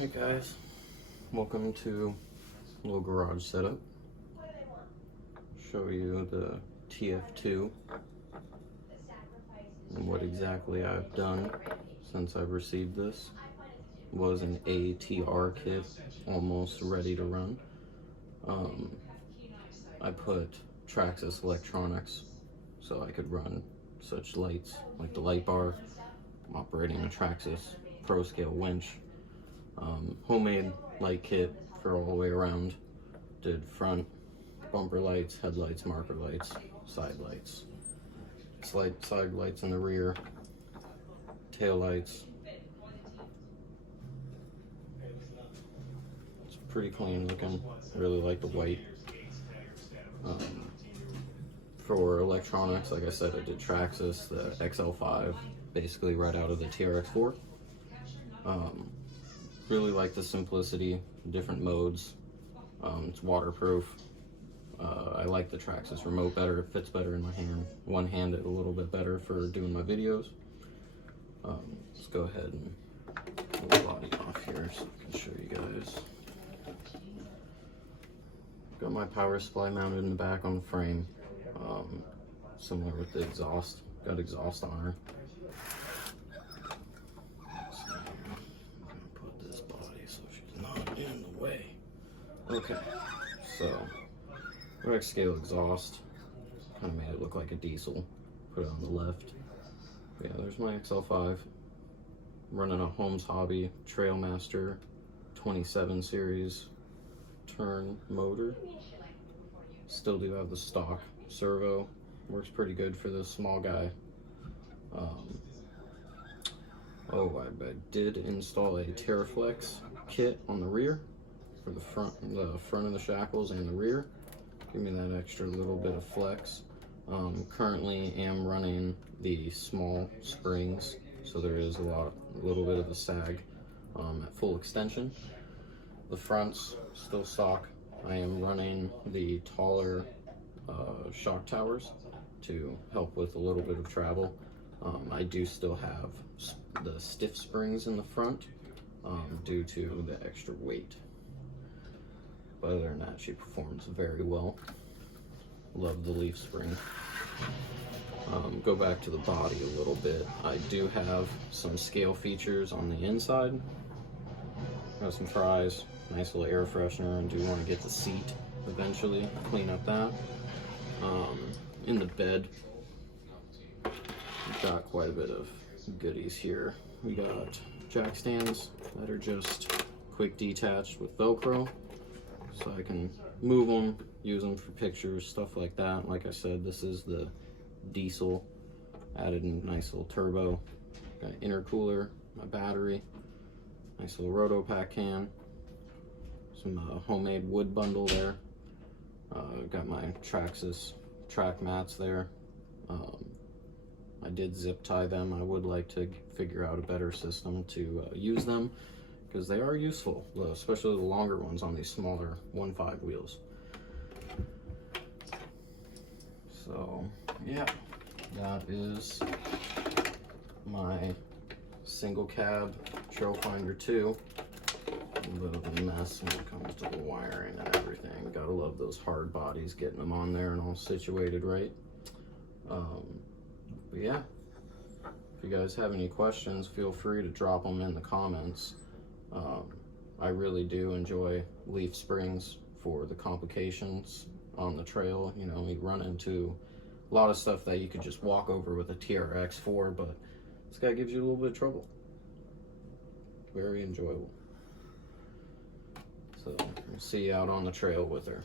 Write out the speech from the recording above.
Alright guys, welcome to a little garage setup. Show you the TF2 and what exactly I've done since I've received this. Was an ATR kit, almost ready to run. I put Traxxas electronics so I could run such lights like the light bar. I'm operating a Traxxas Pro Scale winch. Homemade light kit for all the way around. Did front bumper lights, headlights, marker lights, side lights, side lights in the rear, tail lights. It's pretty clean looking. I really like the white. For electronics, like I said, I did Traxxas, the XL5, basically right out of the TRX4. Really like the simplicity, different modes. It's waterproof. I like the Traxxas remote better. It fits better in my hand. One-handed a little bit better for doing my videos. Let's go ahead and pull the body off here so I can show you guys. Got my power supply mounted in the back on the frame. Similar with the exhaust. Got exhaust on her. In the way. Okay, so Rex scale exhaust, kind of made it look like a diesel. Put it on the left. But yeah, there's my XL5. Running a HolmesHobbies Trailmaster 27 series turn motor. Still do have the stock servo. Works pretty good for this small guy. I did install a teraflex kit on the rear for the front of the shackles and the rear. Give me that extra little bit of flex. Currently am running the small springs, so there is a little bit of a sag at full extension. The fronts still stock. I am running the taller shock towers to help with a little bit of travel. I do still have the stiff springs in the front due to the extra weight. But other than that, she performs very well. Love the leaf spring. Go back to the body a little bit. I do have some scale features on the inside. Got some fries, nice little air freshener, and do want to get the seat eventually, clean up that. In the bed, we've got quite a bit of goodies here. We got jack stands that are just quick detached with Velcro, so I can move them, use them for pictures, stuff like that. Like I said, this is the diesel, added a nice little turbo. Got intercooler, my battery, nice little roto pack can, some homemade wood bundle there. Got my Traxxas track mats there. I did zip tie them. I would like to figure out a better system to use them, because they are useful, especially the longer ones on these smaller 1.5 wheels. So yeah, that is my single cab Trail Finder 2. A little bit of a mess when it comes to the wiring and everything. Gotta love those hard bodies, getting them on there and all situated right. But yeah, if you guys have any questions, feel free to drop them in the comments. I really do enjoy leaf springs for the complications on the trail. You know, you run into a lot of stuff that you could just walk over with a TRX4, but this guy gives you a little bit of trouble. Very enjoyable. So we'll see you out on the trail with her.